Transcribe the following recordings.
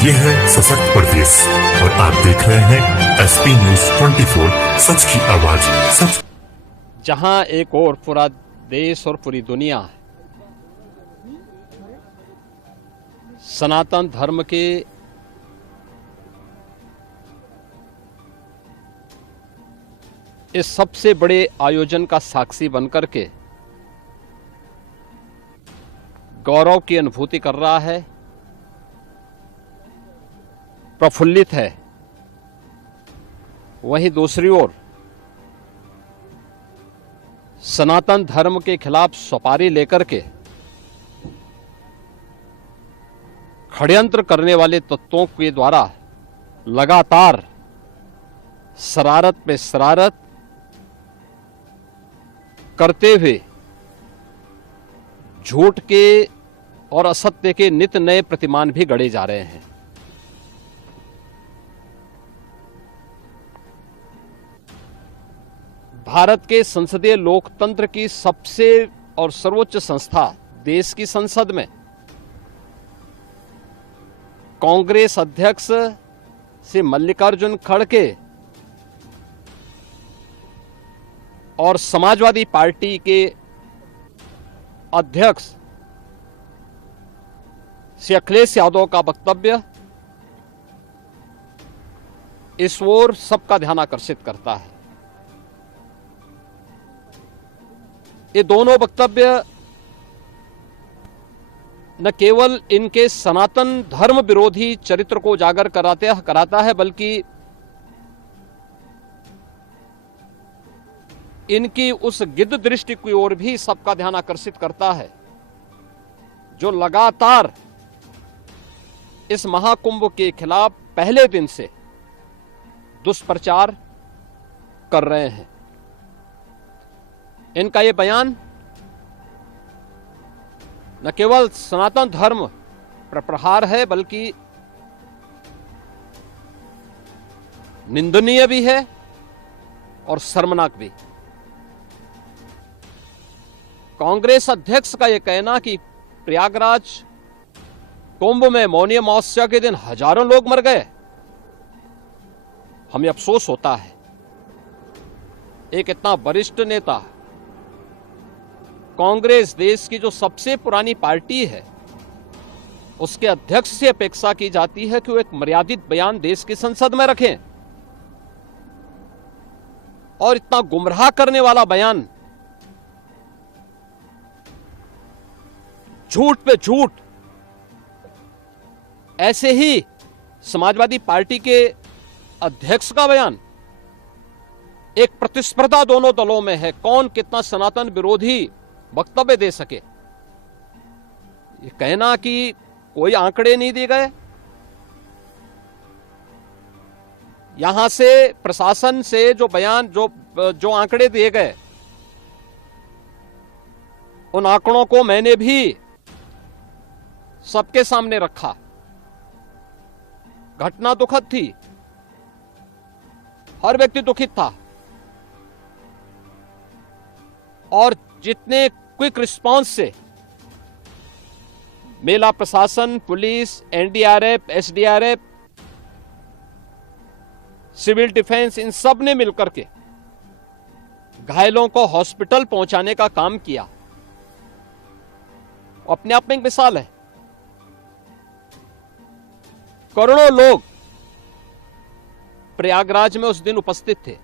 ये है सशक्त प्रदेश और आप देख रहे हैं एसपी न्यूज 24, सच की आवाज सच। जहां एक और पूरा देश और पूरी दुनिया सनातन धर्म के इस सबसे बड़े आयोजन का साक्षी बनकर के गौरव की अनुभूति कर रहा है, प्रफुल्लित है, वहीं दूसरी ओर सनातन धर्म के खिलाफ सपारी लेकर के षड्यंत्र करने वाले तत्वों के द्वारा लगातार शरारत पे शरारत करते हुए झूठ के और असत्य के नित नए प्रतिमान भी गढ़े जा रहे हैं। भारत के संसदीय लोकतंत्र की सबसे और सर्वोच्च संस्था देश की संसद में कांग्रेस अध्यक्ष से मल्लिकार्जुन खड़गे और समाजवादी पार्टी के अध्यक्ष श्री अखिलेश यादव का वक्तव्य इस ओर सबका ध्यान आकर्षित करता है। ये दोनों वक्तव्य न केवल इनके सनातन धर्म विरोधी चरित्र को उजागर कराता है, बल्कि इनकी उस गिद्ध दृष्टि की ओर भी सबका ध्यान आकर्षित करता है, जो लगातार इस महाकुंभ के खिलाफ पहले दिन से दुष्प्रचार कर रहे हैं। इनका ये बयान न केवल सनातन धर्म पर प्रहार है, बल्कि निंदनीय भी है और शर्मनाक भी। कांग्रेस अध्यक्ष का यह कहना कि प्रयागराज कुंभ में मौनी अमावस्या के दिन हजारों लोग मर गए, हमें अफसोस होता है। एक इतना वरिष्ठ नेता, कांग्रेस देश की जो सबसे पुरानी पार्टी है, उसके अध्यक्ष से अपेक्षा की जाती है कि वो एक मर्यादित बयान देश की संसद में रखें, और इतना गुमराह करने वाला बयान, झूठ पे झूठ। ऐसे ही समाजवादी पार्टी के अध्यक्ष का बयान, एक प्रतिस्पर्धा दोनों दलों में है, कौन कितना सनातन विरोधी वक्तव्य दे सके। ये कहना कि कोई आंकड़े नहीं दिए गए, यहां से प्रशासन से जो बयान जो आंकड़े दिए गए, उन आंकड़ों को मैंने भी सबके सामने रखा। घटना दुखद थी, हर व्यक्ति दुखित था, और जितने क्विक रिस्पांस से मेला प्रशासन, पुलिस, एनडीआरएफ, एसडीआरएफ, सिविल डिफेंस, इन सब ने मिलकर के घायलों को हॉस्पिटल पहुंचाने का काम किया, अपने आप में एक मिसाल है। करोड़ों लोग प्रयागराज में उस दिन उपस्थित थे।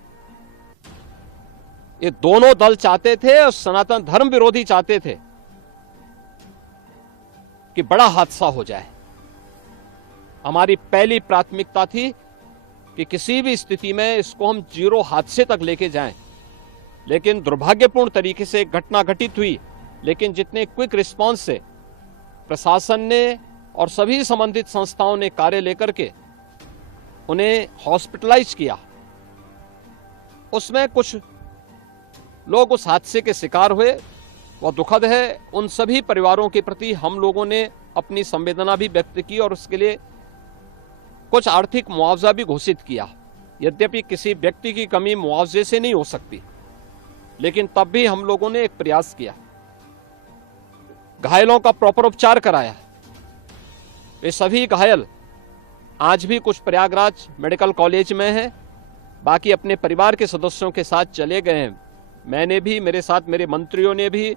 ये दोनों दल चाहते थे और सनातन धर्म विरोधी चाहते थे कि बड़ा हादसा हो जाए। हमारी पहली प्राथमिकता थी कि किसी भी स्थिति में इसको हम जीरो हादसे तक लेके जाएं, लेकिन दुर्भाग्यपूर्ण तरीके से एक घटना घटित हुई। लेकिन जितने क्विक रिस्पांस से प्रशासन ने और सभी संबंधित संस्थाओं ने कार्य लेकर के उन्हें हॉस्पिटलाइज किया, उसमें कुछ लोग उस हादसे के शिकार हुए, वह दुखद है। उन सभी परिवारों के प्रति हम लोगों ने अपनी संवेदना भी व्यक्त की और उसके लिए कुछ आर्थिक मुआवजा भी घोषित किया। यद्यपि किसी व्यक्ति की कमी मुआवजे से नहीं हो सकती, लेकिन तब भी हम लोगों ने एक प्रयास किया, घायलों का प्रॉपर उपचार कराया। वे सभी घायल आज भी कुछ प्रयागराज मेडिकल कॉलेज में है, बाकी अपने परिवार के सदस्यों के साथ चले गए हैं। मैंने भी, मेरे साथ मेरे मंत्रियों ने भी,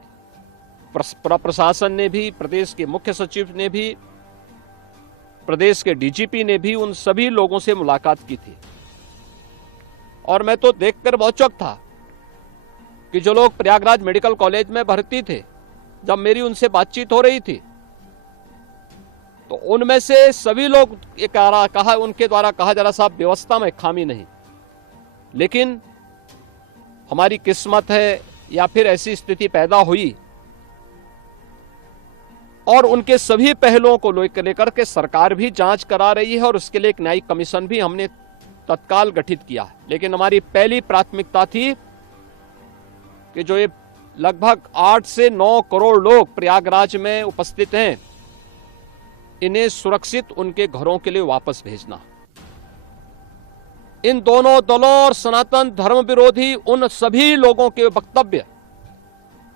प्रशासन ने भी, प्रदेश के मुख्य सचिव ने भी, प्रदेश के डीजीपी ने भी उन सभी लोगों से मुलाकात की थी। और मैं तो देखकर बहुत चौंक था कि जो लोग प्रयागराज मेडिकल कॉलेज में भर्ती थे, जब मेरी उनसे बातचीत हो रही थी तो उनमें से सभी लोग ये कहा, उनके द्वारा कहा जा रहा, साहब व्यवस्था में खामी नहीं, लेकिन हमारी किस्मत है या फिर ऐसी स्थिति पैदा हुई। और उनके सभी पहलुओं को लेकर के सरकार भी जांच करा रही है और उसके लिए एक न्यायिक कमीशन भी हमने तत्काल गठित किया। लेकिन हमारी पहली प्राथमिकता थी कि जो ये लगभग 8 से 9 करोड़ लोग प्रयागराज में उपस्थित हैं, इन्हें सुरक्षित उनके घरों के लिए वापस भेजना। इन दोनों दलों और सनातन धर्म विरोधी उन सभी लोगों के वक्तव्य,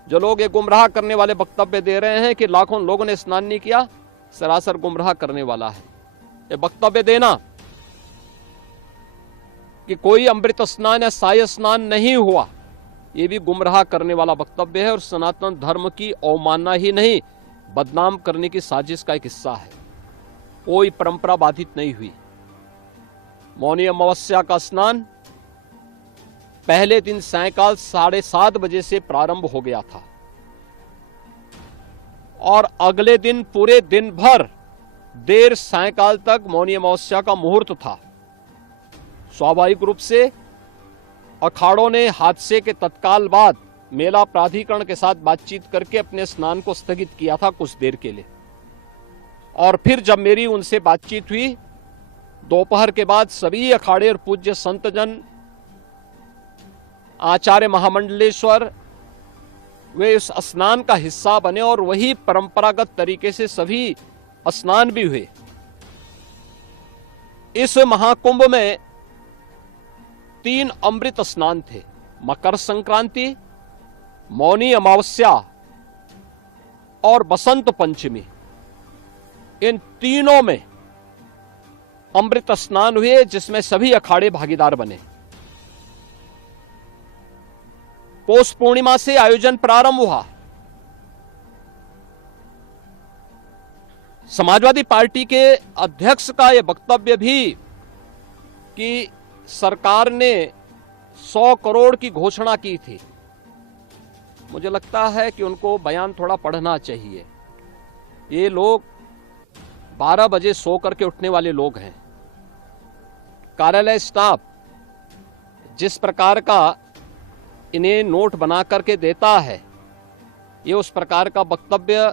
जो लोग ये गुमराह करने वाले वक्तव्य दे रहे हैं कि लाखों लोगों ने स्नान नहीं किया, सरासर गुमराह करने वाला है। ये वक्तव्य देना कि कोई अमृत स्नान या साय स्नान नहीं हुआ, ये भी गुमराह करने वाला वक्तव्य है और सनातन धर्म की अवमानना ही नहीं, बदनाम करने की साजिश का एक हिस्सा है। कोई परंपरा बाधित नहीं हुई। मौनी अमावस्या का स्नान पहले दिन सायंकाल 7:30 बजे से प्रारंभ हो गया था और अगले दिन पूरे दिन भर देर सायंकाल तक मौनी अमावस्या का मुहूर्त था। स्वाभाविक रूप से अखाड़ों ने हादसे के तत्काल बाद मेला प्राधिकरण के साथ बातचीत करके अपने स्नान को स्थगित किया था कुछ देर के लिए। और फिर जब मेरी उनसे बातचीत हुई दोपहर के बाद, सभी अखाड़े और पूज्य संतजन, आचार्य महामंडलेश्वर, वे इस स्नान का हिस्सा बने और वही परंपरागत तरीके से सभी स्नान भी हुए। इस महाकुंभ में 3 अमृत स्नान थे, मकर संक्रांति, मौनी अमावस्या और बसंत पंचमी। इन तीनों में अमृत स्नान हुए जिसमें सभी अखाड़े भागीदार बने। पौष पूर्णिमा से आयोजन प्रारंभ हुआ। समाजवादी पार्टी के अध्यक्ष का यह वक्तव्य भी कि सरकार ने 100 करोड़ की घोषणा की थी, मुझे लगता है कि उनको बयान थोड़ा पढ़ना चाहिए। ये लोग 12 बजे सो करके उठने वाले लोग हैं। कार्यालय स्टाफ जिस प्रकार का इन्हें नोट बना करके देता है, ये उस प्रकार का वक्तव्य